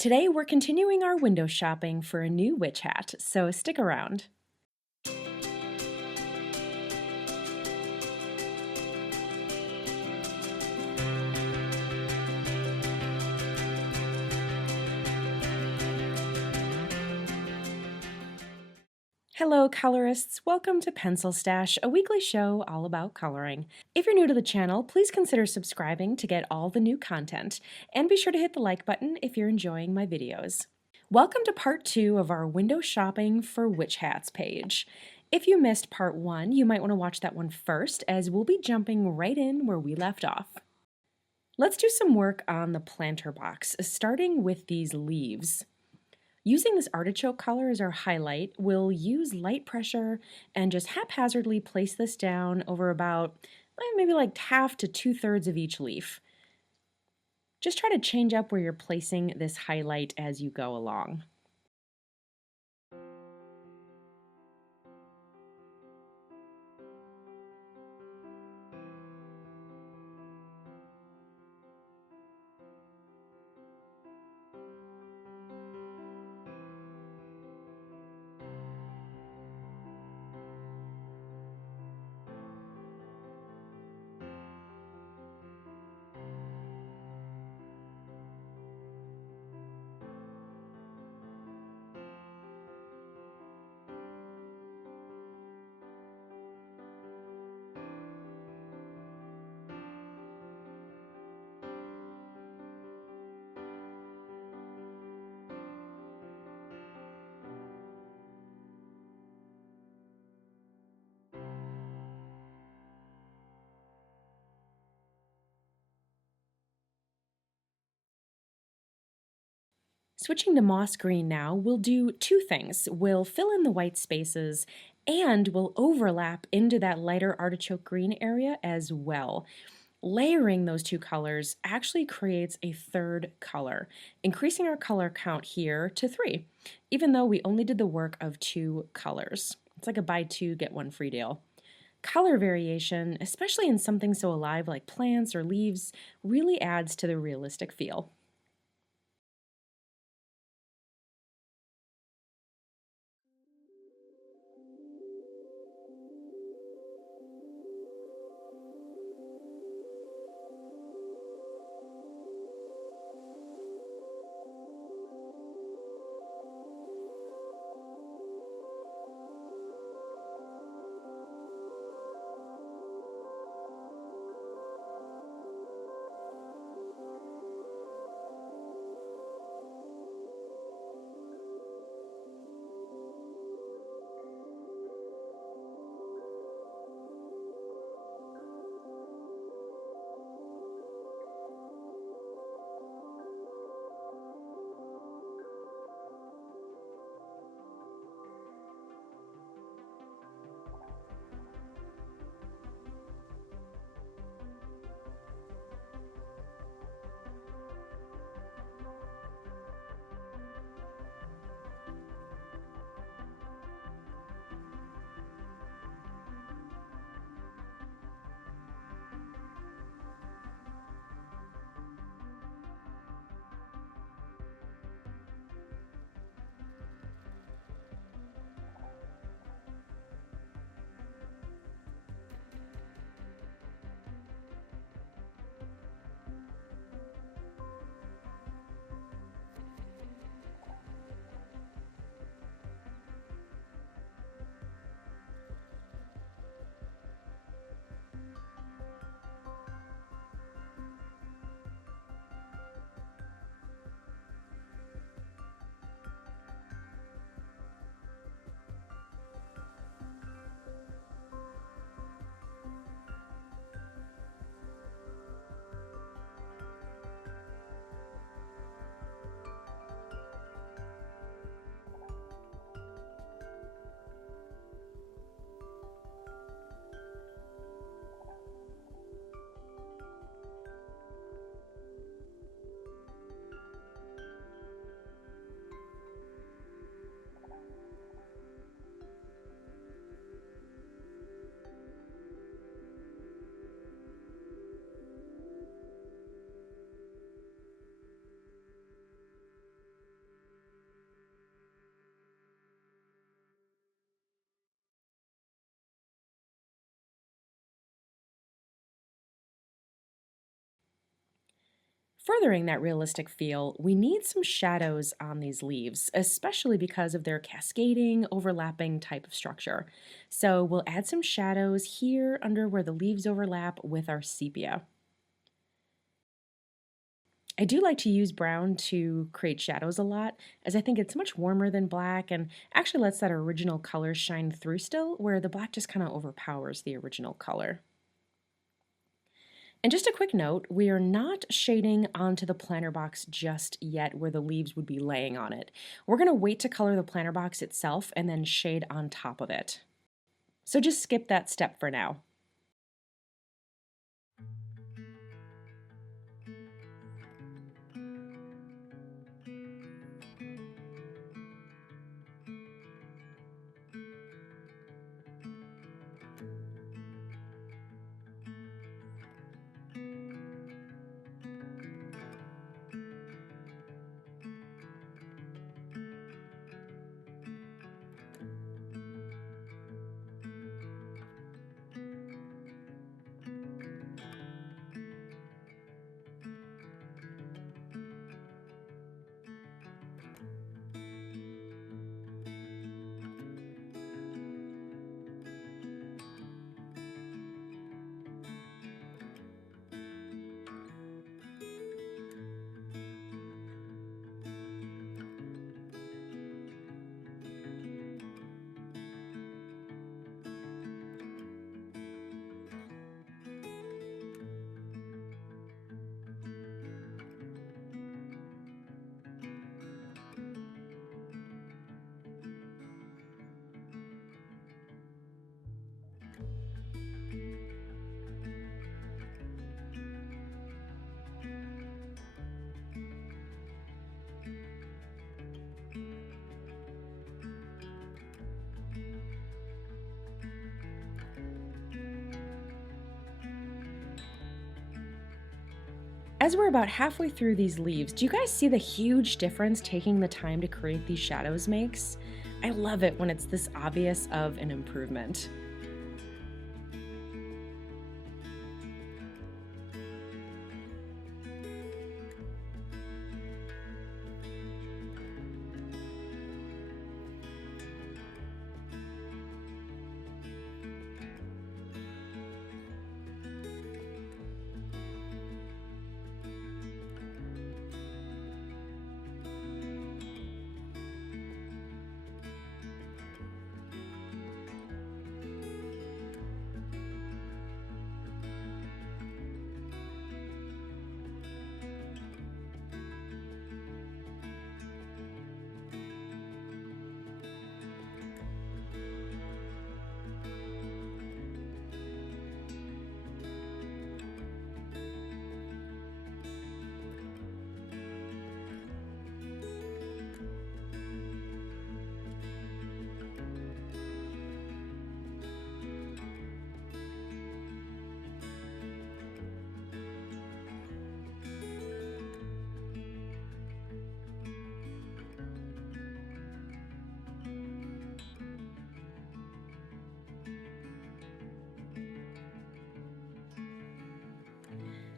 Today we're continuing our window shopping for a new witch hat, so stick around. Hello colorists, welcome to PencilStash, a weekly show all about coloring. If you're new to the channel, please consider subscribing to get all the new content, and be sure to hit the like button if you're enjoying my videos. Welcome to part 2 of our window shopping for witch hats page. If you missed part 1, you might want to watch that one first, as we'll be jumping right in where we left off. Let's do some work on the planter box, starting with these leaves. Using this artichoke color as our highlight, we'll use light pressure and just haphazardly place this down over about maybe like half to 2/3 of each leaf. Just try to change up where you're placing this highlight as you go along. Switching to moss green now, we'll do two things. We'll fill in the white spaces and we'll overlap into that lighter artichoke green area as well. Layering those two colors actually creates a third color, increasing our color count here to 3, even though we only did the work of 2 colors. It's like a buy 2, get 1 free deal. Color variation, especially in something so alive like plants or leaves, really adds to the realistic feel. Furthering that realistic feel, we need some shadows on these leaves, especially because of their cascading, overlapping type of structure. So we'll add some shadows here under where the leaves overlap with our sepia. I do like to use brown to create shadows a lot, as I think it's much warmer than black and actually lets that original color shine through still, where the black just kind of overpowers the original color. And just a quick note, we are not shading onto the planter box just yet where the leaves would be laying on it. We're going to wait to color the planter box itself and then shade on top of it. So just skip that step for now. As we're about halfway through these leaves, do you guys see the huge difference taking the time to create these shadows makes? I love it when it's this obvious of an improvement.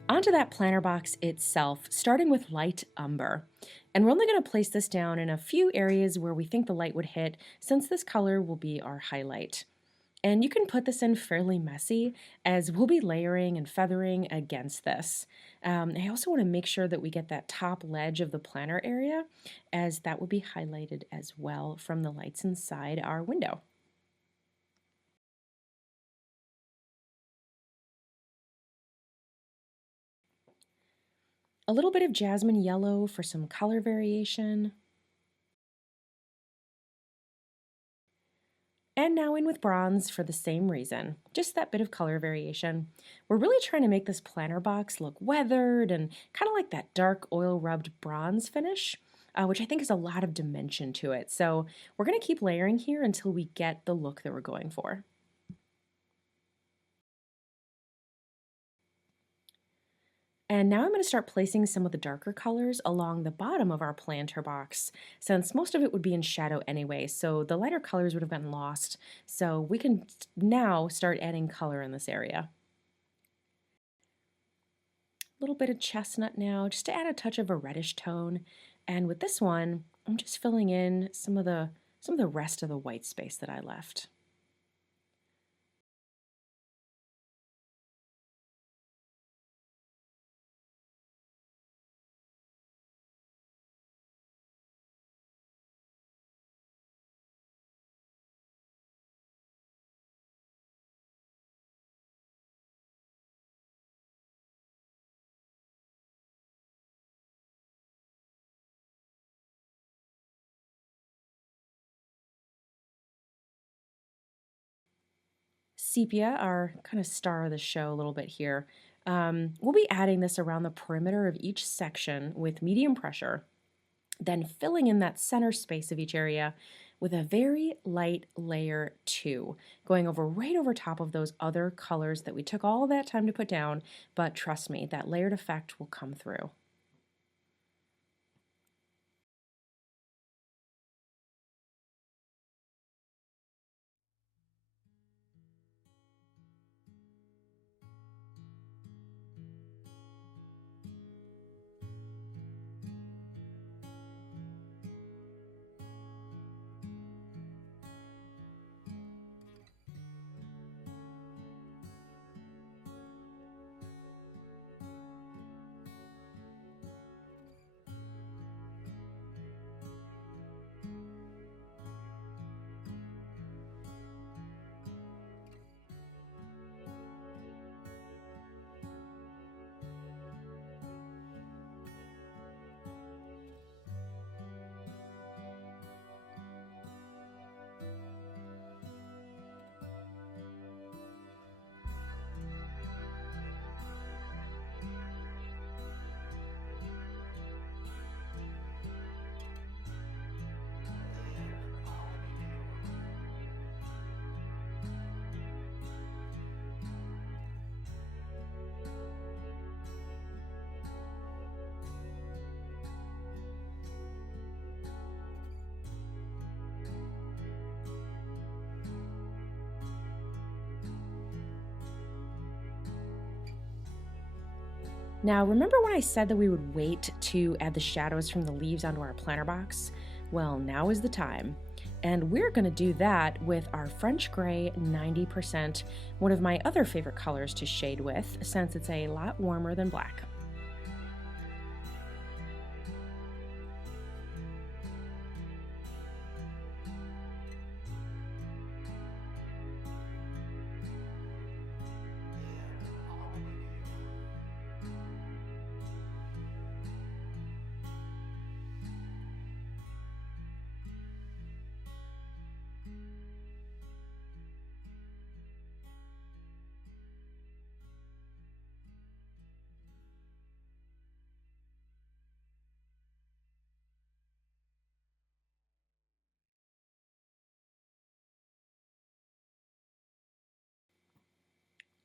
Onto that planter box itself, starting with light umber. And we're only going to place this down in a few areas where we think the light would hit, since this color will be our highlight. And you can put this in fairly messy, as we'll be layering and feathering against this. I also want to make sure that we get that top ledge of the planter area, as that will be highlighted as well from the lights inside our window. A little bit of jasmine yellow for some color variation. And now in with bronze for the same reason, just that bit of color variation. We're really trying to make this planter box look weathered and kind of like that dark oil rubbed bronze finish, which I think is a lot of dimension to it. So we're going to keep layering here until we get the look that we're going for. And now I'm going to start placing some of the darker colors along the bottom of our planter box, since most of it would be in shadow anyway, so the lighter colors would have been lost. So we can now start adding color in this area. little bit of chestnut now, just to add a touch of a reddish tone. And with this one, I'm just filling in some of the rest of the white space that I left. Sepia, our kind of star of the show a little bit here. We'll be adding this around the perimeter of each section with medium pressure, then filling in that center space of each area with a very light layer 2, going over right over top of those other colors that we took all that time to put down, but trust me, that layered effect will come through. Now, remember when I said that we would wait to add the shadows from the leaves onto our planter box? Well, now is the time. And we're going to do that with our French Gray 90%, one of my other favorite colors to shade with, since it's a lot warmer than black.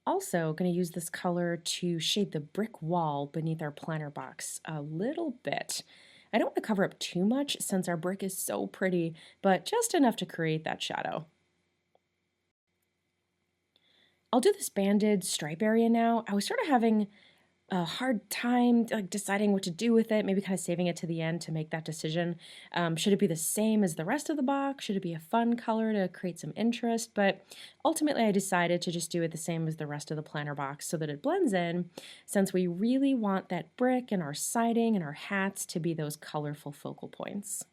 Also going to use this color to shade the brick wall beneath our planter box a little bit. I don't want to cover up too much since our brick is so pretty, but just enough to create that shadow. I'll do this banded stripe area now. I was sort of having a hard time deciding what to do with it, maybe kind of saving it to the end to make that decision. Should it be the same as the rest of the box? Should it be a fun color to create some interest? But ultimately I decided to just do it the same as the rest of the planter box so that it blends in, since we really want that brick and our siding and our hats to be those colorful focal points.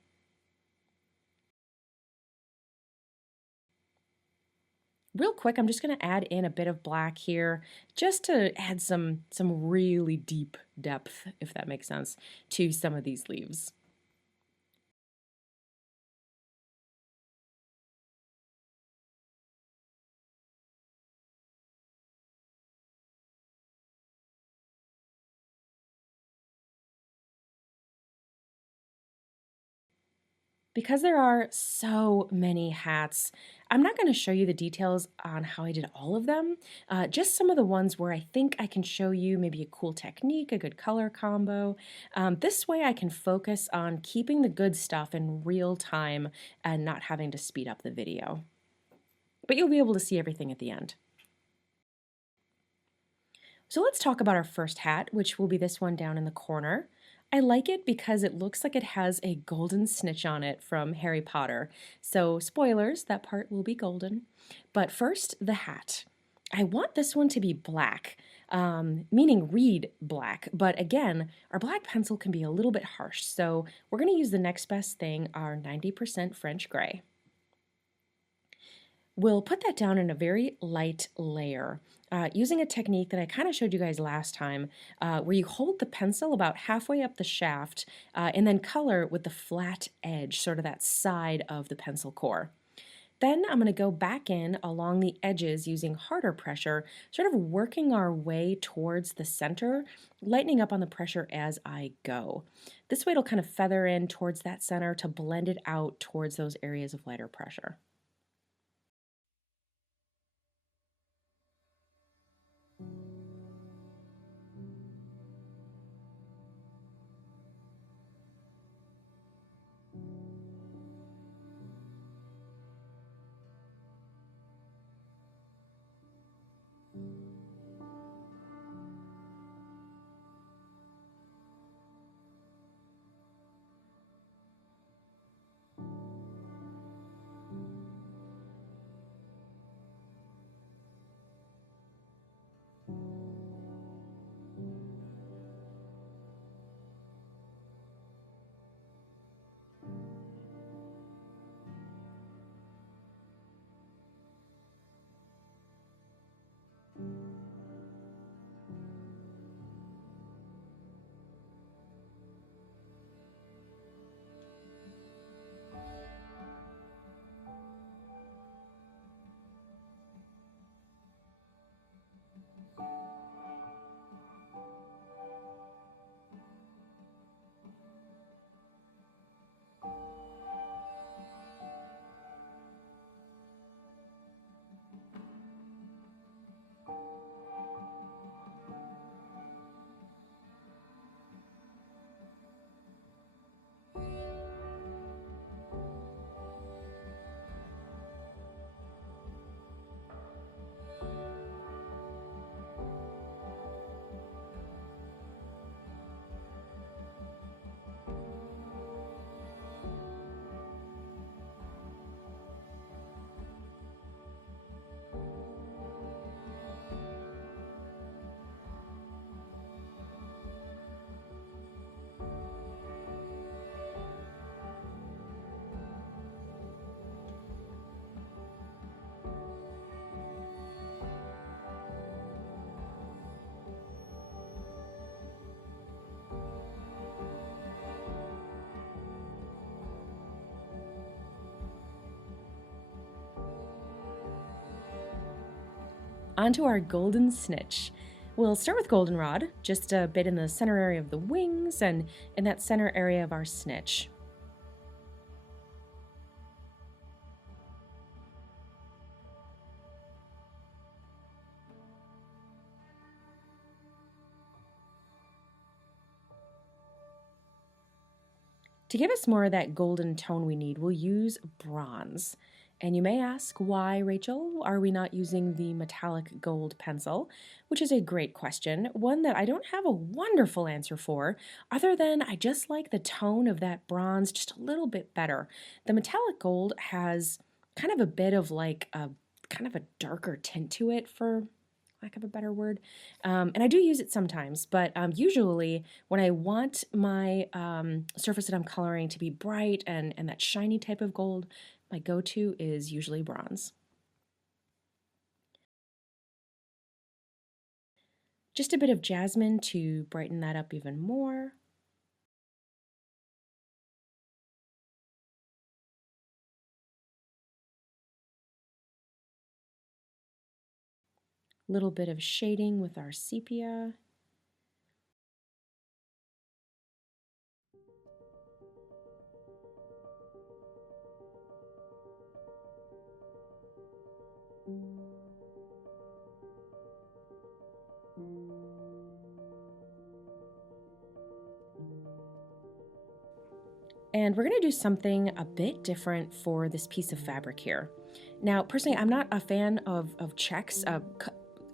Real quick, I'm just going to add in a bit of black here just to add some really deep depth, if that makes sense, to some of these leaves. Because there are so many hats, I'm not going to show you the details on how I did all of them, just some of the ones where I think I can show you maybe a cool technique, a good color combo. This way I can focus on keeping the good stuff in real time and not having to speed up the video. But you'll be able to see everything at the end. So let's talk about our first hat, which will be this one down in the corner. I like it because it looks like it has a golden snitch on it from Harry Potter. So spoilers, that part will be golden. But first, the hat. I want this one to be black, meaning read black. But again, our black pencil can be a little bit harsh. So we're going to use the next best thing, our 90% French gray. We'll put that down in a very light layer using a technique that I kind of showed you guys last time, where you hold the pencil about halfway up the shaft and then color with the flat edge, sort of that side of the pencil core. Then I'm going to go back in along the edges using harder pressure, sort of working our way towards the center, lightening up on the pressure as I go. This way it'll kind of feather in towards that center to blend it out towards those areas of lighter pressure. Onto our golden snitch. We'll start with goldenrod, just a bit in the center area of the wings and in that center area of our snitch. To give us more of that golden tone we need, we'll use bronze. And you may ask, why, Rachel, are we not using the metallic gold pencil? Which is a great question, one that I don't have a wonderful answer for, other than I just like the tone of that bronze just a little bit better. The metallic gold has kind of a bit of like a kind of a darker tint to it, for lack of a better word. And I do use it sometimes, but usually when I want my surface that I'm coloring to be bright and that shiny type of gold, my go-to is usually bronze. Just a bit of jasmine to brighten that up even more. A little bit of shading with our sepia. And we're going to do something a bit different for this piece of fabric here. Now, personally, I'm not a fan of checks.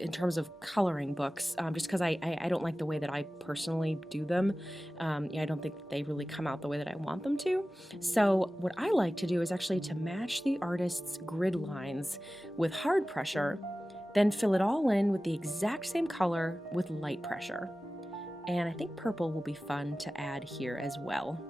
in terms of coloring books, just because I don't like the way that I personally do them. Yeah, I don't think they really come out the way that I want them to. So what I like to do is actually to match the artist's grid lines with hard pressure, then fill it all in with the exact same color with light pressure. And I think purple will be fun to add here as well.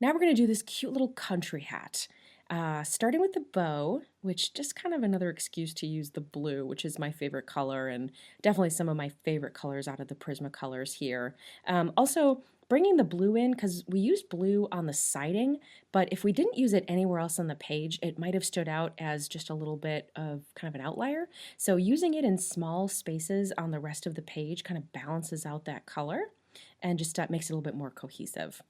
Now we're going to do this cute little country hat. Starting with the bow, which just kind of another excuse to use the blue, which is my favorite color and definitely some of my favorite colors out of the Prismacolors here. Also, bringing the blue in, because we used blue on the siding, but if we didn't use it anywhere else on the page, it might have stood out as just a little bit of kind of an outlier. So using it in small spaces on the rest of the page kind of balances out that color and just makes it a little bit more cohesive.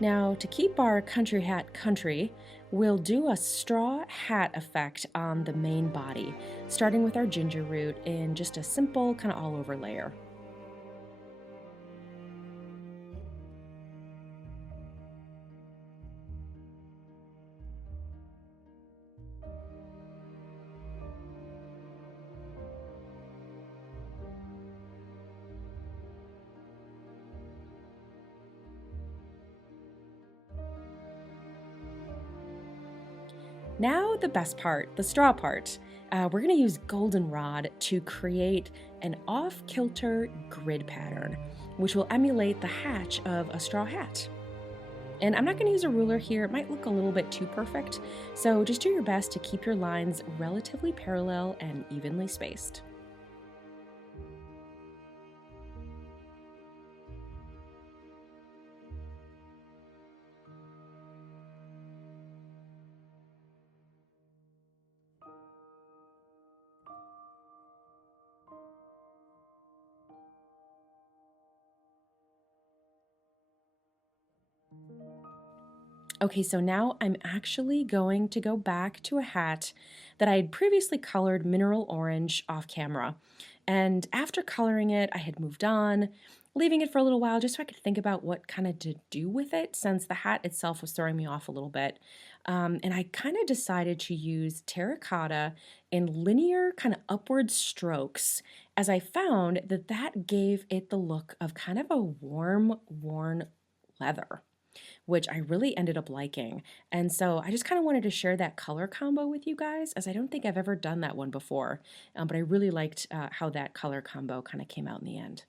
Now, to keep our country hat country, we'll do a straw hat effect on the main body, starting with our ginger root in just a simple kind of all over layer. Now the best part, the straw part. We're going to use goldenrod to create an off-kilter grid pattern, which will emulate the hatch of a straw hat. And I'm not going to use a ruler here, it might look a little bit too perfect, so just do your best to keep your lines relatively parallel and evenly spaced. Okay, so now I'm actually going to go back to a hat that I had previously colored mineral orange off camera. And after coloring it, I had moved on, leaving it for a little while just so I could think about what kind of to do with it, since the hat itself was throwing me off a little bit. And I kind of decided to use terracotta in linear kind of upward strokes, as I found that that gave it the look of kind of a warm, worn leather, which I really ended up liking. And so I just kind of wanted to share that color combo with you guys, as I don't think I've ever done that one before, but I really liked how that color combo kind of came out in the end.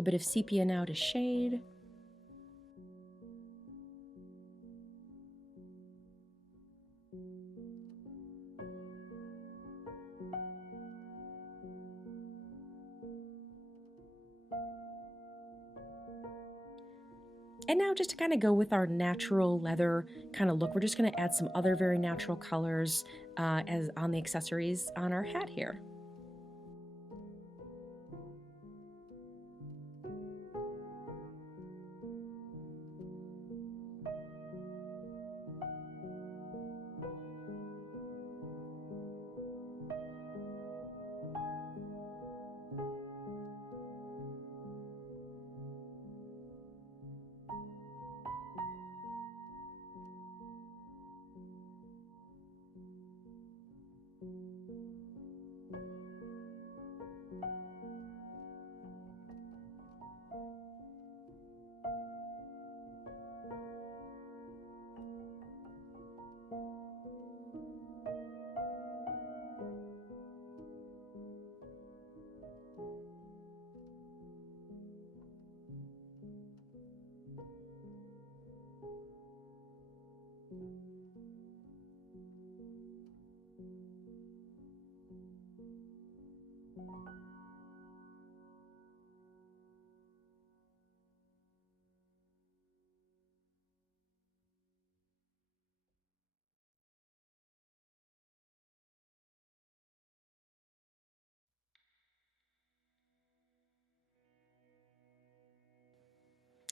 A bit of sepia now to shade. And now just to kind of go with our natural leather kind of look, we're just going to add some other very natural colors as on the accessories on our hat here.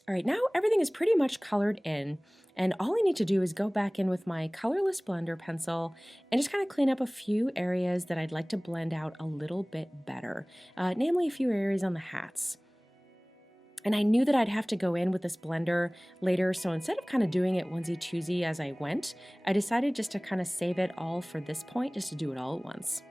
All right, now everything is pretty much colored in, and all I need to do is go back in with my colorless blender pencil and just kind of clean up a few areas that I'd like to blend out a little bit better, namely a few areas on the hats. And I knew that I'd have to go in with this blender later, so instead of kind of doing it onesie-twosie as I went, I decided just to kind of save it all for this point, just to do it all at once.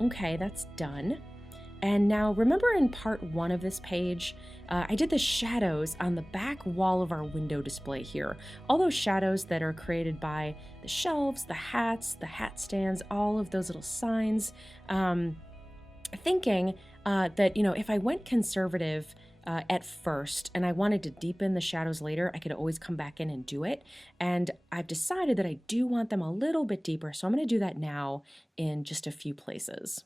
Okay, that's done. And now remember in part 1 of this page, I did the shadows on the back wall of our window display here. All those shadows that are created by the shelves, the hat stands, all of those little signs. Thinking that, you know, if I went conservative at first and I wanted to deepen the shadows later, I could always come back in and do it. And I've decided that I do want them a little bit deeper, so I'm going to do that now in just a few places.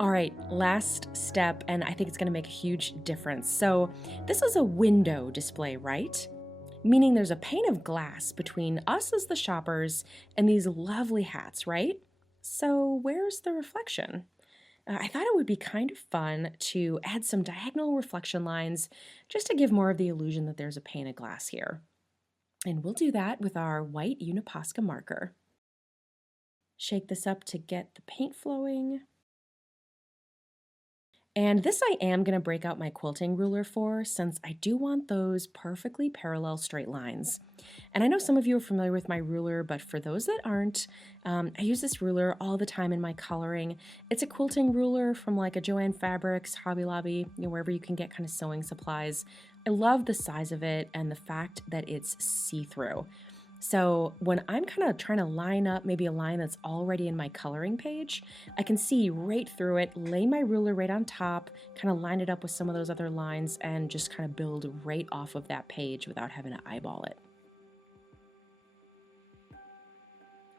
All right, last step, and I think it's gonna make a huge difference. So this is a window display, right? Meaning there's a pane of glass between us as the shoppers and these lovely hats, right? So where's the reflection? I thought it would be kind of fun to add some diagonal reflection lines just to give more of the illusion that there's a pane of glass here. And we'll do that with our white Uniposca marker. Shake this up to get the paint flowing. And this I am going to break out my quilting ruler for, since I do want those perfectly parallel straight lines. And I know some of you are familiar with my ruler, but for those that aren't, I use this ruler all the time in my coloring. It's a quilting ruler from like a Joann Fabrics, Hobby Lobby, wherever you can get kind of sewing supplies. I love the size of it and the fact that it's see-through. So when I'm kind of trying to line up maybe a line that's already in my coloring page, I can see right through it, lay my ruler right on top, kind of line it up with some of those other lines, and just kind of build right off of that page without having to eyeball it.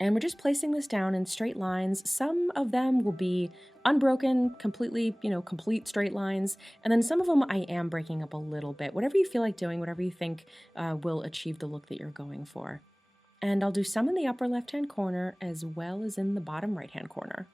And we're just placing this down in straight lines. Some of them will be unbroken, completely, complete straight lines. And then some of them I am breaking up a little bit. Whatever you feel like doing, whatever you think will achieve the look that you're going for. And I'll do some in the upper left-hand corner as well as in the bottom right-hand corner.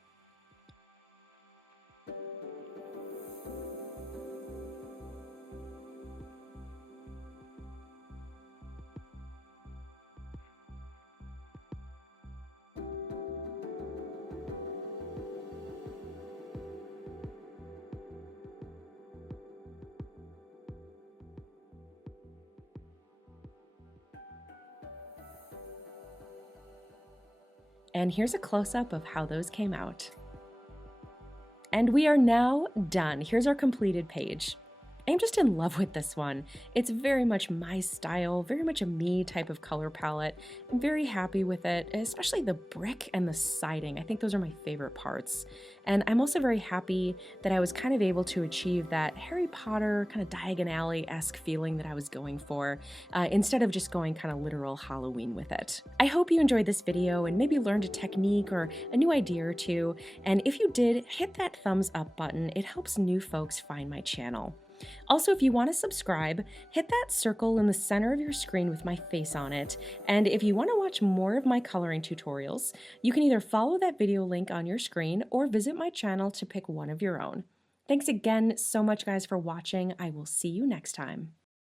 And here's a close-up of how those came out. And we are now done. Here's our completed page. I'm just in love with this one. It's very much my style, very much a me type of color palette. I'm very happy with it, especially the brick and the siding. I think those are my favorite parts. And I'm also very happy that I was kind of able to achieve that Harry Potter kind of Diagon Alley-esque feeling that I was going for, instead of just going kind of literal Halloween with it. I hope you enjoyed this video and maybe learned a technique or a new idea or two. And if you did, hit that thumbs up button. It helps new folks find my channel. Also, if you want to subscribe, hit that circle in the center of your screen with my face on it. And if you want to watch more of my coloring tutorials, you can either follow that video link on your screen or visit my channel to pick one of your own. Thanks again so much, guys, for watching. I will see you next time.